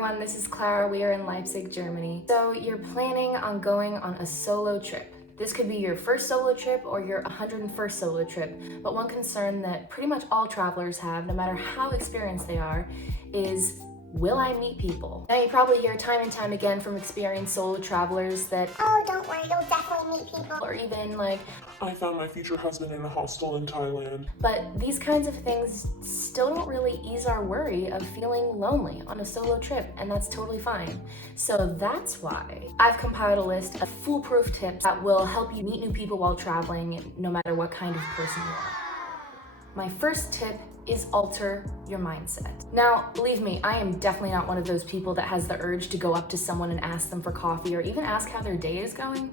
everyone, this is Clara. We are in Leipzig, Germany. So you're planning on going on a solo trip. This could be your first solo trip or your 101st solo trip, but one concern that pretty much all travelers have, no matter how experienced they are, is will I meet people? Now you probably hear time and time again from experienced solo travelers that, oh, don't worry, you'll definitely meet people. or even like, I found my future husband in a hostel in Thailand. but these kinds of things still don't really ease our worry of feeling lonely on a solo trip, and that's totally fine. So that's why I've compiled a list of foolproof tips that will help you meet new people while traveling, no matter what kind of person you are. My first tip is alter your mindset. Now, believe me, I am definitely not one of those people that has the urge to go up to someone and ask them for coffee or even ask how their day is going.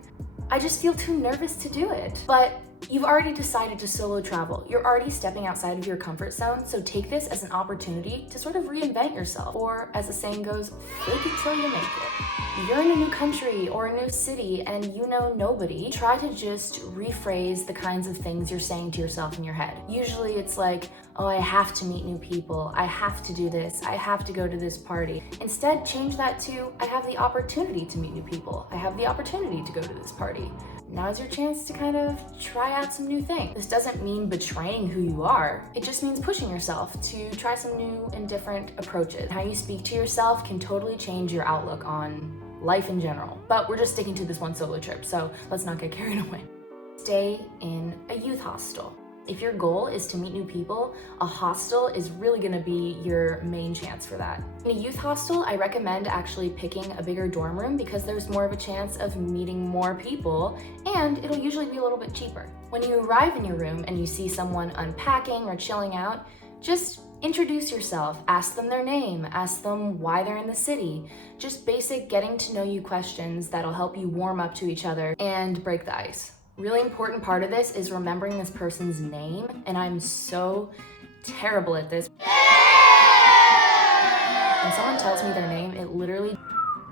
I just feel too nervous to do it. But you've already decided to solo travel. You're already stepping outside of your comfort zone, so take this as an opportunity to sort of reinvent yourself. Or as the saying goes, fake it till you make it. You're in a new country or a new city and you know nobody. Try to just rephrase the kinds of things you're saying to yourself in your head. Usually it's like, oh, I have to meet new people. I have to do this. I have to go to this party. Instead, change that to, I have the opportunity to meet new people. I have the opportunity to go to this party. Now's your chance to kind of try out some new things. This doesn't mean betraying who you are. It just means pushing yourself to try some new and different approaches. How you speak to yourself can totally change your outlook on life in general. But we're just sticking to this one solo trip, so let's not get carried away. Stay in a youth hostel. If your goal is to meet new people, a hostel is really gonna be your main chance for that. In a youth hostel, I recommend actually picking a bigger dorm room because there's more of a chance of meeting more people and it'll usually be a little bit cheaper. When you arrive in your room and you see someone unpacking or chilling out, just introduce yourself, ask them their name, ask them why they're in the city. Just basic getting to know you questions that'll help you warm up to each other and break the ice. Really important part of this is remembering this person's name, and I'm so terrible at this. When someone tells me their name, it literally...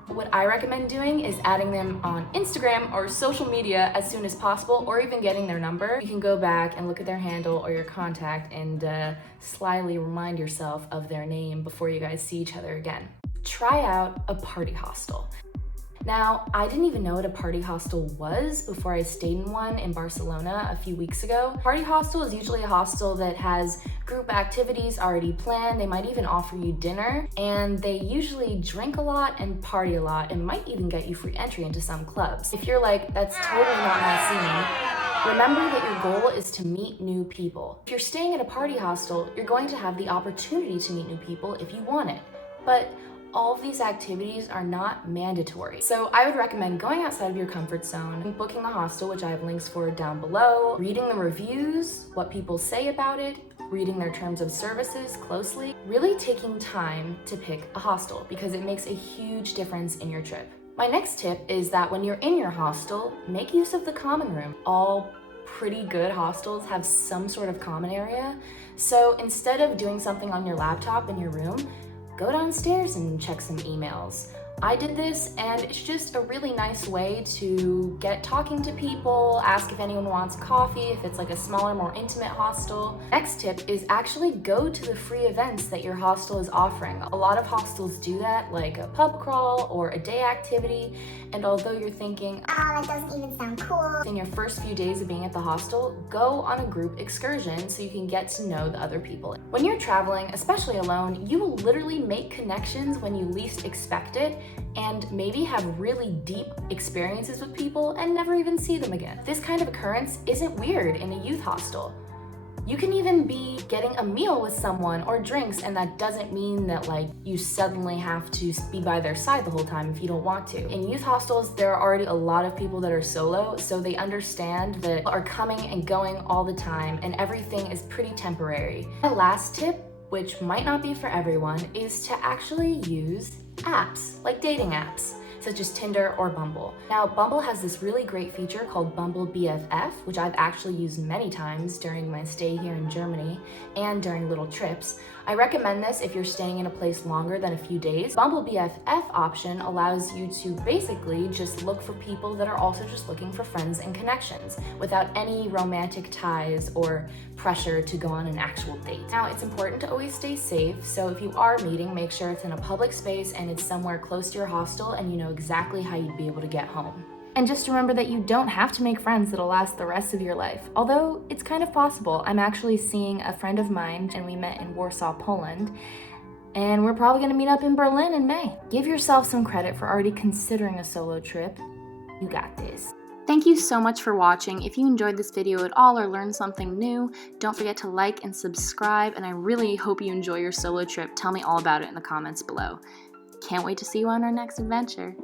What I recommend doing is adding them on Instagram or social media as soon as possible, or even getting their number. You can go back and look at their handle or your contact and slyly remind yourself of their name before you guys see each other again. Try out a party hostel. Now, I didn't even know what a party hostel was before I stayed in one in Barcelona a few weeks ago. Party hostel is usually a hostel that has group activities already planned. They might even offer you dinner, and they usually drink a lot and party a lot and might even get you free entry into some clubs. If you're like, that's totally not my scene, remember that your goal is to meet new people. If you're staying at a party hostel, you're going to have the opportunity to meet new people if you want it. But all of these activities are not mandatory. So I would recommend going outside of your comfort zone, booking the hostel, which I have links for down below, reading the reviews, what people say about it, reading their terms of services closely, really taking time to pick a hostel because it makes a huge difference in your trip. My next tip is that when you're in your hostel, make use of the common room. All pretty good hostels have some sort of common area. So instead of doing something on your laptop in your room, go downstairs and check some emails. I did this and it's just a really nice way to get talking to people, ask if anyone wants coffee, if it's like a smaller, more intimate hostel. Next tip is actually go to the free events that your hostel is offering. A lot of hostels do that, like a pub crawl or a day activity. And although you're thinking, that doesn't even sound cool, in your first few days of being at the hostel, go on a group excursion so you can get to know the other people. When you're traveling, especially alone, you will literally make connections when you least expect it and maybe have really deep experiences with people and never even see them again. This kind of occurrence isn't weird in a youth hostel. You can even be getting a meal with someone or drinks, and that doesn't mean that like you suddenly have to be by their side the whole time if you don't want to. In youth hostels, there are already a lot of people that are solo, so they understand that people are coming and going all the time and everything is pretty temporary. My last tip, which might not be for everyone, is to actually use apps, like dating apps, such as Tinder or Bumble. Now, Bumble has this really great feature called Bumble BFF, which I've actually used many times during my stay here in Germany and during little trips. I recommend this if you're staying in a place longer than a few days. Bumble BFF option allows you to basically just look for people that are also just looking for friends and connections without any romantic ties or pressure to go on an actual date. Now, it's important to always stay safe, so if you are meeting, make sure it's in a public space and it's somewhere close to your hostel and you know exactly how you'd be able to get home. And just remember that you don't have to make friends that'll last the rest of your life, although it's kind of possible. I'm actually seeing a friend of mine and we met in Warsaw, Poland, and we're probably gonna meet up in Berlin in May. Give yourself some credit for already considering a solo trip. You got this. Thank you so much for watching. If you enjoyed this video at all or learned something new, don't forget to like and subscribe, and I really hope you enjoy your solo trip. Tell me all about it in the comments below. Can't wait to see you on our next adventure.